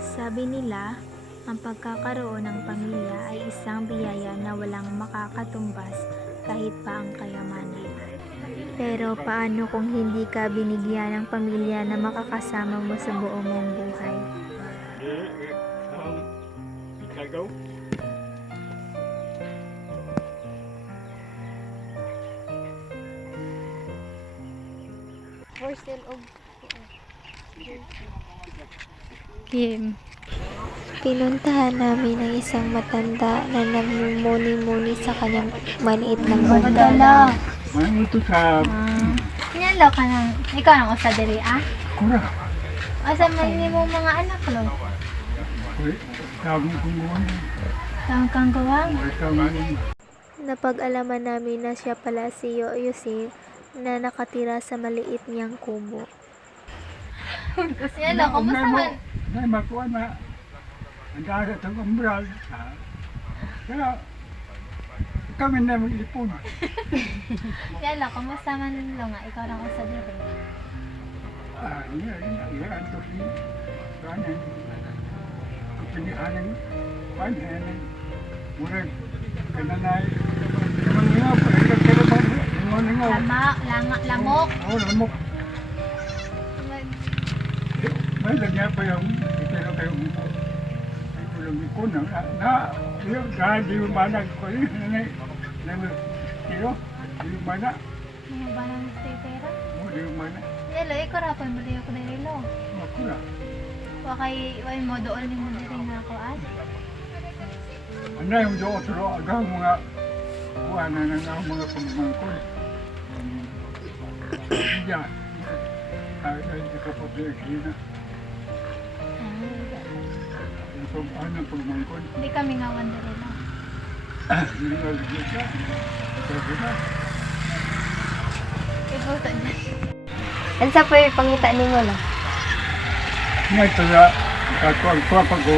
Sabi nila, ang pagkakaroon ng pamilya ay isang biyaya na walang makakatumbas kahit pa ang kayamanan. Pero paano kung hindi ka binigyan ng pamilya na makakasama mo sa buong mong buhay? Ikagaw? Kim. Pinuntahan namin ang isang matanda na nagmumuni-muni sa kanyang maliit na Madala. Ano ito sa Inalo ka ng, ikaw nang usa diri ah? kura? Asa man ni mo mga anak lo? Uy, sabi ko mo ano. Saan kang gawang? Uy, sabi ko. Napag-alaman namin na siya pala si Yoyosin na nakatira sa maliit niyang kubo. Inalo, kumusta man? Nay, makuha na. Ang dara sa umbral. Kaya, kami na mag-ipon. Inalo, kumusta man lo nga? Ikaw nang usa diri. Yan to si kanan. Kapinihanan, panhanan. Murag, kananay. Mangingaw, pagkakaraman. Mangingaw. Lamok. Oo, lamok. May lagyan pa yung itero kayong tulong ko na yung dahil di yung manag ko yun tiro di yung mana Ano ba nang titira? di yung mana Inalo, ikaw ra pa bali ako diri lo. ako na Wa mo doon ni mo diri nga ako ah. ano yung doon pero agang mga kuha na ng mga pagmangkol yan ay nakapabili na ano pagmangkol Hindi kami ngawan diri lo. nilalagyan siya sabi na Ibuto na. Ano sa po yung pangita ni mo lang? nga ito na kakuha pag ko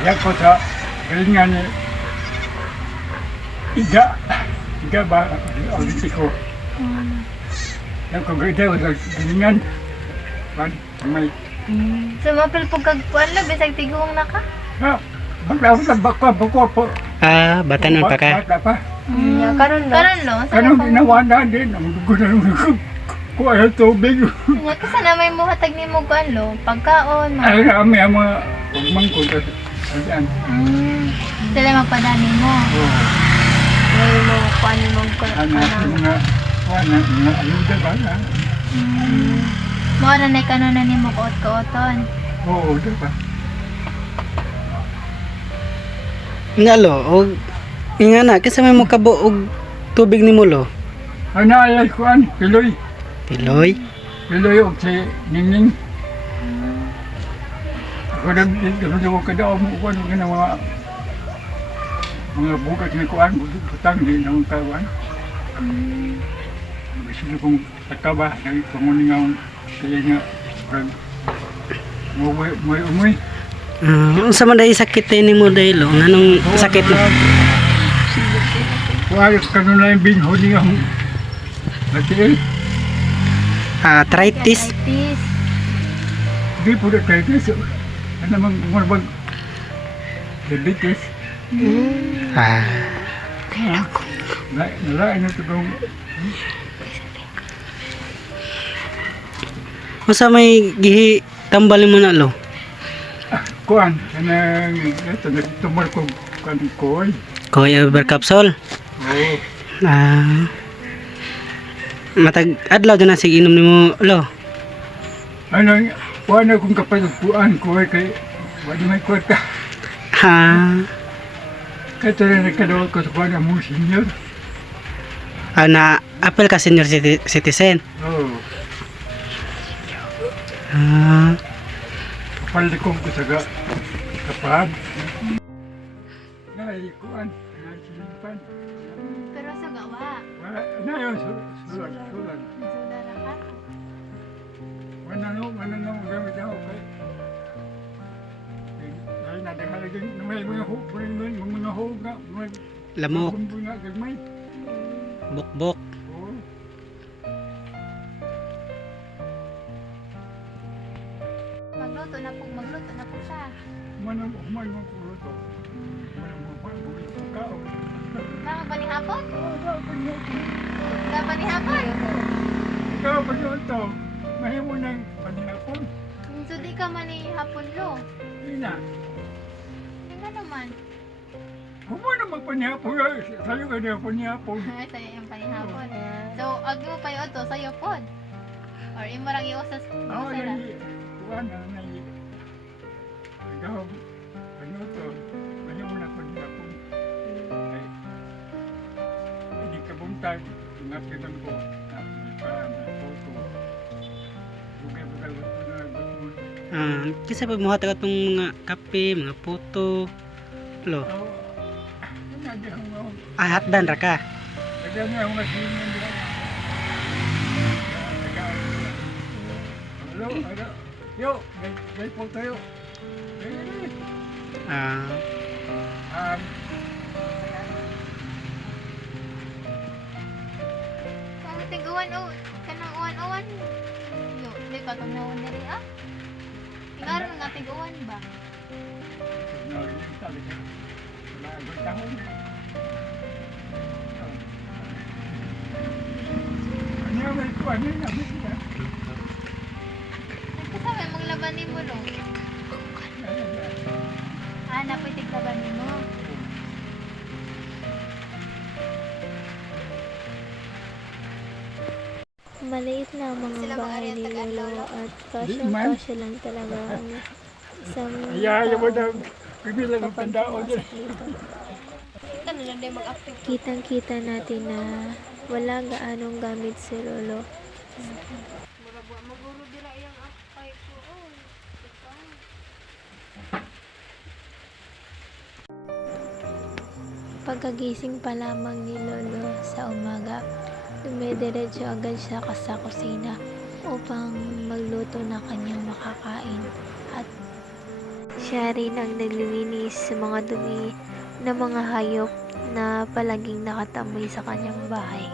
yan ko sa galingan ni Iga ba ang ko yan ko ganda ko sa galingan may So mapilpog kag kuan lo bisag tigong na ka? bakla bakwa po Batanon pa ka. bata pa Karon lo. kanong ginawa na din ang dugo na nung kuha ng tubig Nya kasi na may muhatag nimo kuan lo, pagkaon. ay kami ang mga pagmangkol kasi ayan Sila magpadani mo. May mo kuan mo kuan. ano mga mga ayuda ba na Mo ra nay kanon na nimo kuot-kuoton. oo diba Ngalo, og ingana kasi may mukabo og tubig ni mulo. ano ay kuan piloy Piloy. piloy og si ningning ako na dito ko kada mo kuan ng mga bukat na kuan butang din ng kawan gusto kong takaba ng panguningaw kaya nga umuwi Unsa man dai sakit ni mo dahil nganong sakit mo? kuha kanon na yung binho niya natin Arthritis. Arthritis. di po na tayo so ano namang umarbag diabetes nalain na ito kong Unsa may gihi tambalin mo na lo? kuan kanang ito nagtumar ko kanang koy Koy over capsule. oo Matag adlaw din na sig inom nimo lo. ano kuha na kong kapatagpuan koy kay wala may kwarta kaya ito na nagkadawag ko sa kuha na mong senior Na apel ka senior citizen. oo palikong ko sa kapahad ay kuan ay silipan Pero sa gawa. na yun sulat Sudara ka. Mana no gamit ako kay ay nadahalagin may mga hug nga Lamok, bumbu nga gagmay bukbok. oo Magluto na pong magluto na po siya. Manang umay mo ko ito. Manang mo pagkaon. Mga ba ni hapon? Dapat niyo. Wala ba ni hapon? Ikaw pa niyo ito. Mahimo ng panihapon. So di ka man ni hapon lo. Ina. Hindi nga naman. Huwag naman panihapon. Sa'yo ka niya panihapon. Ay, sa'yo yung panihapon. So, agi mo pa yun to, sa'yo pod. Or imo lang iusas Ako sila. yung kuwan na nai. Ikaw, ano to? Mahimo na panihapon. Ay, hindi ka buntag. Ingat ko na may photo. Bugay mo na gusto. Kisa pag muhatag atong mga kape, mga puto. Lo. Oh, hindi ako. Hatdan ra ka. Kaya nga ako nagsimulan nila. Hello, hello. Yo, may po tayo. Ah, Kung tiguan o, kanang uwan-uwan. Yo, di ka tumawan diri ah. Ingaro nga tiguan ba? Ano may kuwan na bisita? Nagkasama mong labanin mo lo. Ah, napitig labanin mo. Maliit na ang mga Sila bahay mga ni Ariel, Lolo at Di man. kasya lang talaga ang isang Ayaw mo tao na pipilang ang kapag tandao pumasok dyan. dito. Ano lang din mag-update. Kitang-kita natin na wala gaanong gamit si Lolo. Maguro dira yung apay ko. Oh, Pagkagising pa lamang ni Lolo sa umaga, dumidiretso agad siya sa kusina upang magluto na kanyang makakain. At siya rin ang naglilinis sa mga dumi ng mga hayop na palaging nakatamoy sa kanyang bahay.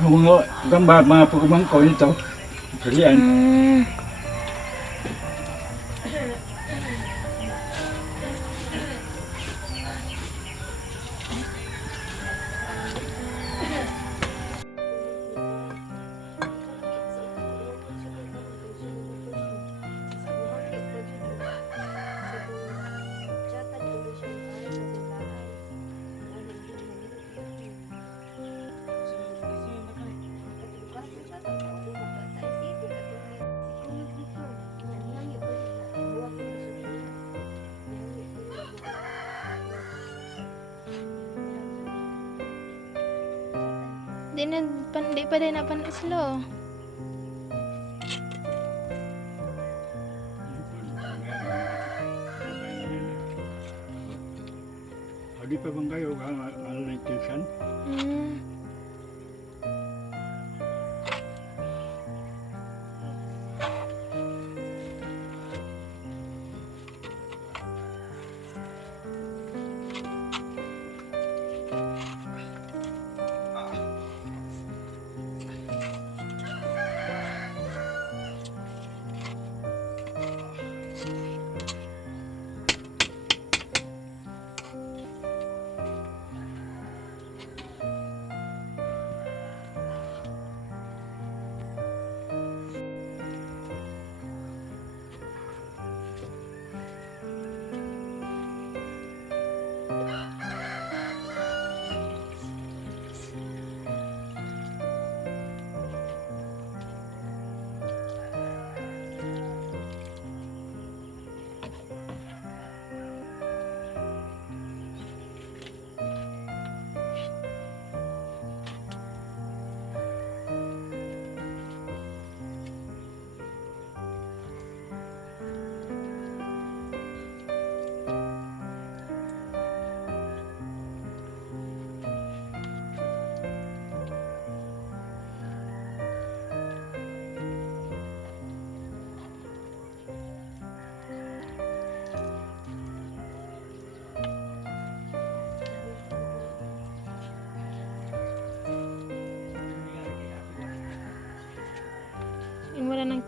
Ang mga gambar, mga pagumangko nito. Kalian. Di pa din napanislo. Di pa bang kayo electrician?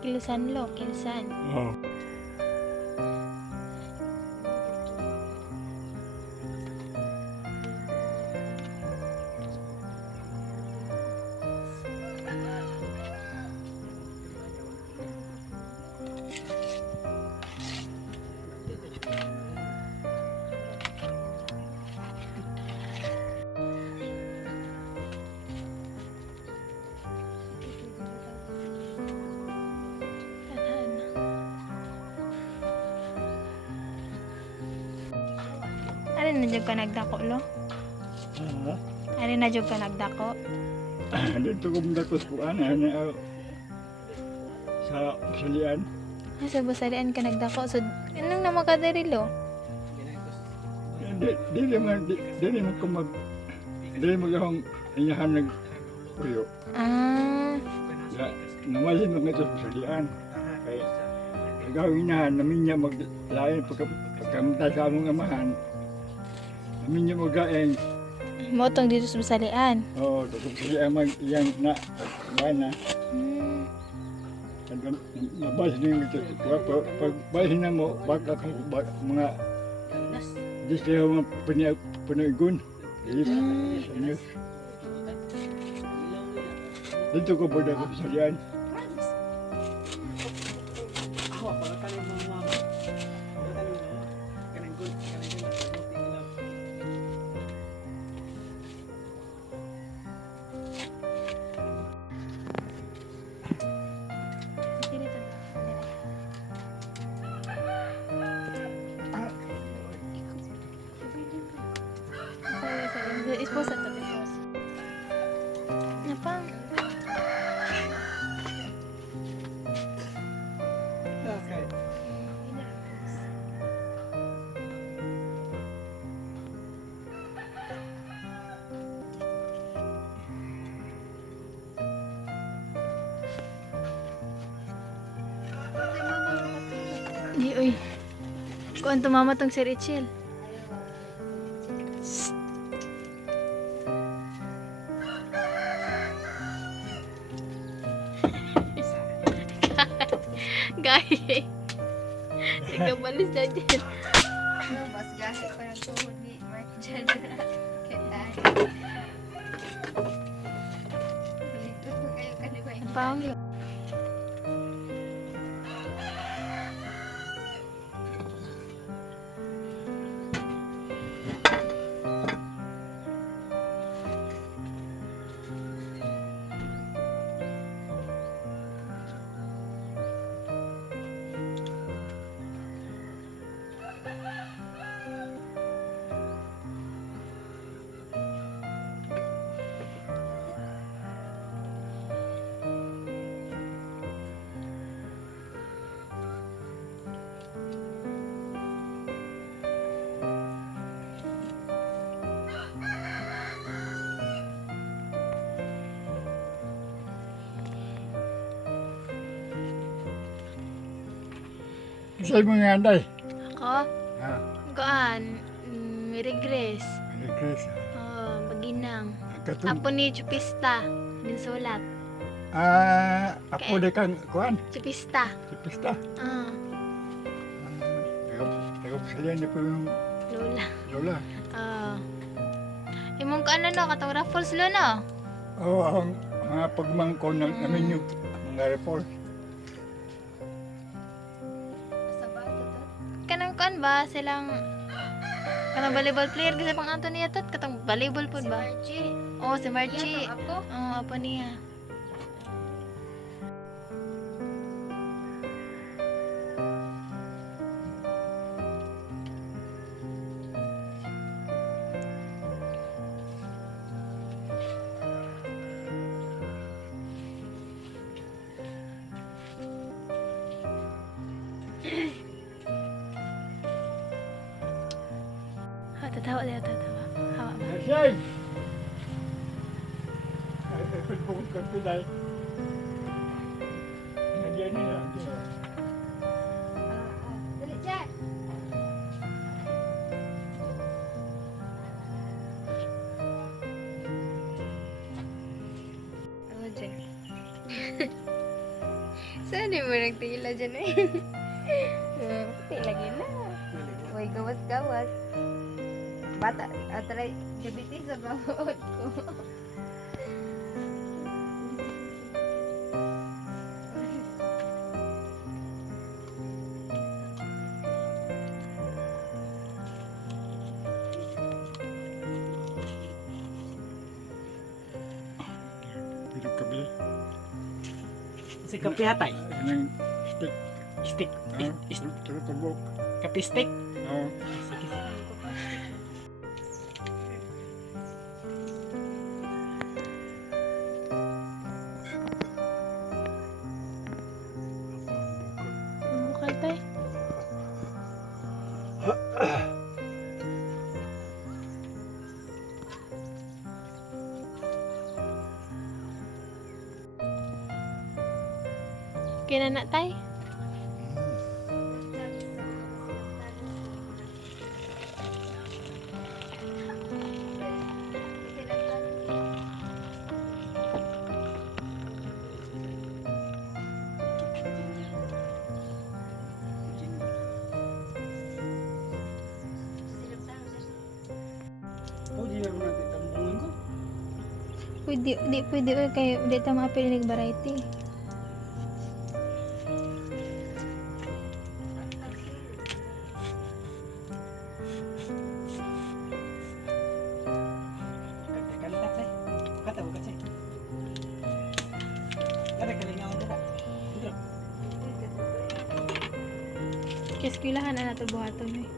Kilusan lo, Kilsan. Oo. Ano na jud ka nagdako lo? Oo. Ano na jud ka nagdako? Dito ko mundakos ko sa salian. Sa basalian ka nagdako. So, anong naman ka diri lo? Dili man ko dili mo akong inyahan nagpuyo. Ah, Namasin mo ito sa salian. Kaya nagawin na namin niya maglayan pagkamunta sa among amahan. Namin niya maglayan. motong dito sa basalian. Oo, tapos siya iyang na Hmm. nabas niyo ito. Pagbalik na mo, baka mga disya mga panigun. Dito ko po na sa salian. Ispos ato ispos. Napang. Di oy. Kuan tumama tong Sir Richel. Gahi. Ikaw balis na dyan. Mas gahi pa ng tuhod ni Mark dyan. Kita. Dito po kayo kanina. Pang. Sa mga anday. Ako? Ha, Kuan. Mary Grace. Chris. Oh, Baginang. Katong, Apo ni Chupista. Din sulat. ako na kang kuan, Chupista. si Pista. Ah, Tagapasalian niya po yung Lola. lola. Ah. Imong ka ano no, katong Raffles lo no? Oo, ang mga pagmangkon namin yung mga report. Sa bato to. Kanang kuan ba silang kanang volleyball player kasi pang Anthony atot katong volleyball pud Si ba? Margie. Oh, si Marchie. Yan ang ako. Oh, apo niya. Tatawa dia tatawa. Hawa ba? Nasay! Ay, pagpukot ka pilay. Nagyan nila. Dali, Jack. Roger. Saan mo nagtila dyan eh? Tila gina. Uy, gawas-gawas. Bata, atray, gabitin sa bawat ko. Hirap kabili. Si kape hatay. Anong stick. Stick. Tulog ka buhok. Kape stick. Oo. Sige. Bukal tayo. Kinana tayo. Oh, di naman natin tambungan ko. Pwede oy kay di ta mapili variety. Kanta say. Kata mo kasi. Kada kalingaw dira. Dira. Kiskilahan na nato buhaton eh.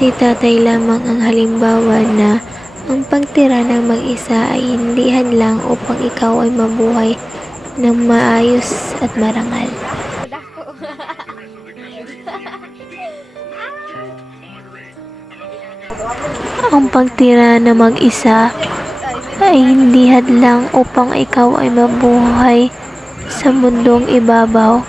Si tatay lamang ang halimbawa na ang pagtira ng mag-isa ay hindi hadlang upang ikaw ay mabuhay ng maayos at marangal. Ang pagtira na mag-isa ay hindi hadlang upang ikaw ay mabuhay sa mundong ibabaw